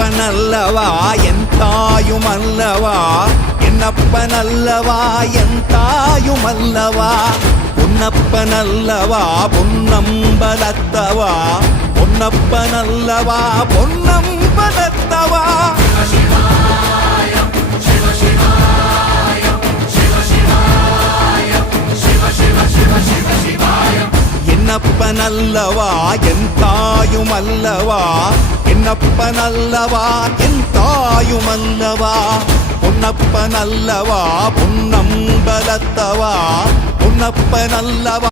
என்னப்பனல்லவா என் தாயுமல்லவா, என்னப்பனல்லவா என் தாயுமல்லவா, பொன்னப்பனல்லவா பொன்னம்பலத்தவா, பொன்னப்பனல்லவா பொன்னம்பலத்தவா. என்னப்பனல்லவா என் தாயுமல்லவா, என்னப்பனல்லவா என் தாயுமல்லவா, பொன்னப்பனல்லவா பொன்னம்பலத்தவா, பொன்னப்பனல்லவா